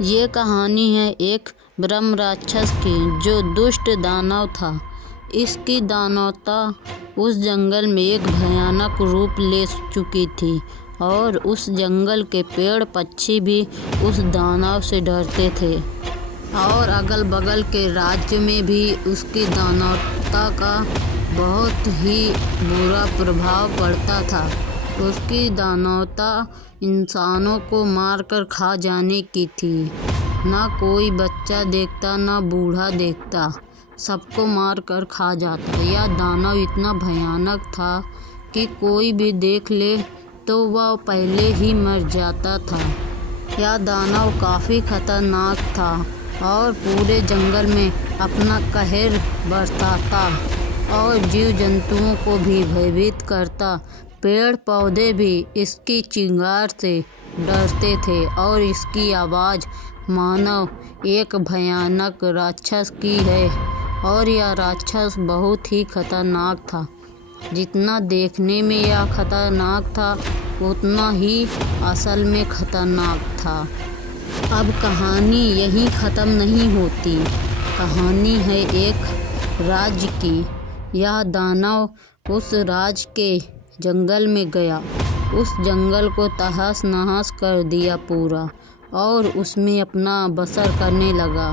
ये कहानी है एक ब्रह्म राक्षस की जो दुष्ट दानव था। इसकी दानवता उस जंगल में एक भयानक रूप ले चुकी थी और उस जंगल के पेड़ पक्षी भी उस दानव से डरते थे और अगल बगल के राज्य में भी उसकी दानवता का बहुत ही बुरा प्रभाव पड़ता था। उसकी दानवता इंसानों को मारकर खा जाने की थी। ना कोई बच्चा देखता ना बूढ़ा देखता, सबको मारकर खा जाता। यह दानव इतना भयानक था कि कोई भी देख ले तो वह पहले ही मर जाता था। यह दानव काफ़ी खतरनाक था और पूरे जंगल में अपना कहर बरसाता और जीव जंतुओं को भी भयभीत करता। पेड़ पौधे भी इसकी चिंगार से डरते थे और इसकी आवाज़ मानो एक भयानक राक्षस की है। और यह राक्षस बहुत ही खतरनाक था। जितना देखने में यह खतरनाक था उतना ही असल में खतरनाक था। अब कहानी यहीं ख़त्म नहीं होती। कहानी है एक राज्य की। यह दानव उस राज्य के जंगल में गया, उस जंगल को तहस नहस कर दिया पूरा और उसमें अपना बसर करने लगा।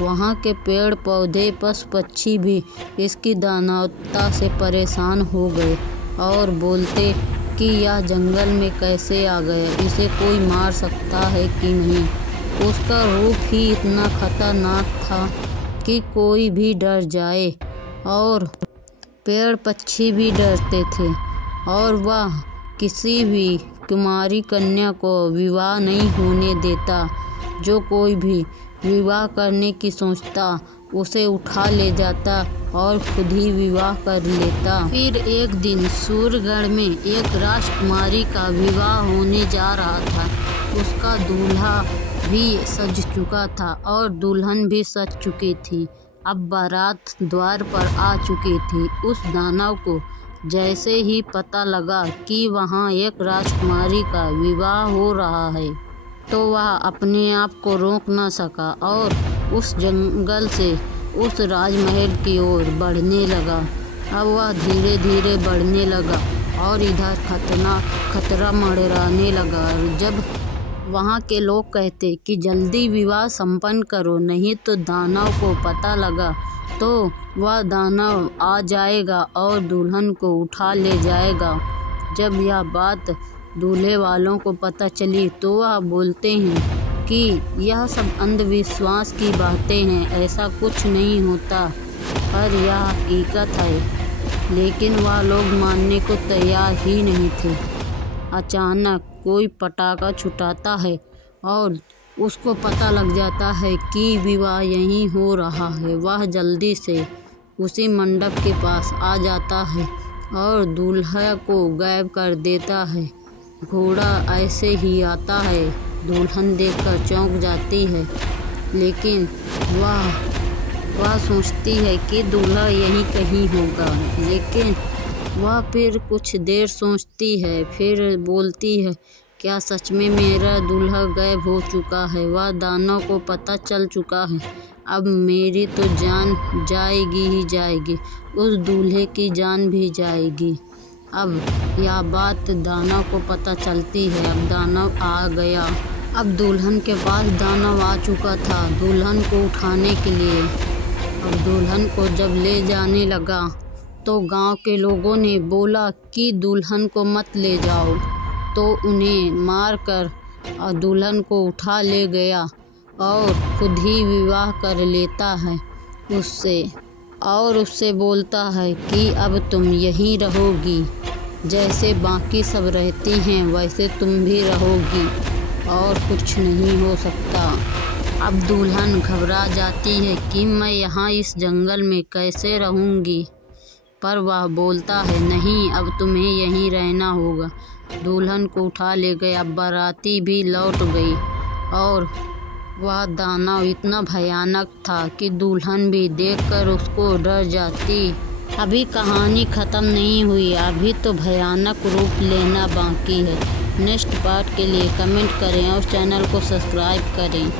वहाँ के पेड़ पौधे पशु पक्षी भी इसकी दानवता से परेशान हो गए और बोलते कि यह जंगल में कैसे आ गया, इसे कोई मार सकता है कि नहीं। उसका रूप ही इतना खतरनाक था कि कोई भी डर जाए और पेड़ पक्षी भी डरते थे और वह किसी भी कुमारी कन्या को विवाह नहीं होने देता। जो कोई भी विवाह करने की सोचता उसे उठा ले जाता और खुद ही विवाह कर लेता। फिर एक दिन सूरगढ़ में एक राजकुमारी का विवाह होने जा रहा था। उसका दूल्हा भी सज चुका था और दुल्हन भी सज चुकी थी। अब बारात द्वार पर आ चुकी थी। उस दानव को जैसे ही पता लगा कि वहाँ एक राजकुमारी का विवाह हो रहा है तो वह अपने आप को रोक न सका और उस जंगल से उस राजमहल की ओर बढ़ने लगा। अब वह धीरे धीरे बढ़ने लगा और इधर खतरा मंडराने लगा। जब वहाँ के लोग कहते कि जल्दी विवाह संपन्न करो, नहीं तो दानव को पता लगा तो वह दानव आ जाएगा और दुल्हन को उठा ले जाएगा। जब यह बात दूल्हे वालों को पता चली तो वह बोलते हैं कि यह सब अंधविश्वास की बातें हैं, ऐसा कुछ नहीं होता, पर यह हकीकत है। लेकिन वह लोग मानने को तैयार ही नहीं थे। अचानक कोई पटाखा छुटाता है और उसको पता लग जाता है कि विवाह यहीं हो रहा है। वह जल्दी से उसी मंडप के पास आ जाता है और दूल्हा को गायब कर देता है। घोड़ा ऐसे ही आता है, दुल्हन देखकर चौंक जाती है, लेकिन वह सोचती है कि दूल्हा यहीं कहीं होगा। लेकिन वह फिर कुछ देर सोचती है, फिर बोलती है, क्या सच में मेरा दूल्हा गायब हो चुका है? वह दानव को पता चल चुका है, अब मेरी तो जान जाएगी ही जाएगी, उस दूल्हे की जान भी जाएगी। अब यह बात दानव को पता चलती है। अब दानव आ गया। अब दुल्हन के पास दानव आ चुका था दुल्हन को उठाने के लिए। अब दुल्हन को जब ले जाने लगा तो गांव के लोगों ने बोला कि दुल्हन को मत ले जाओ, तो उन्हें मारकर दुल्हन को उठा ले गया और खुद ही विवाह कर लेता है उससे और उससे बोलता है कि अब तुम यहीं रहोगी, जैसे बाकी सब रहती हैं वैसे तुम भी रहोगी और कुछ नहीं हो सकता। अब दुल्हन घबरा जाती है कि मैं यहाँ इस जंगल में कैसे रहूँगी, पर वह बोलता है नहीं, अब तुम्हें यहीं रहना होगा। दुल्हन को उठा ले गए। अब बाराती भी लौट गई और वह दानव इतना भयानक था कि दुल्हन भी देखकर उसको डर जाती। अभी कहानी ख़त्म नहीं हुई, अभी तो भयानक रूप लेना बाकी है। नेक्स्ट पार्ट के लिए कमेंट करें और चैनल को सब्सक्राइब करें।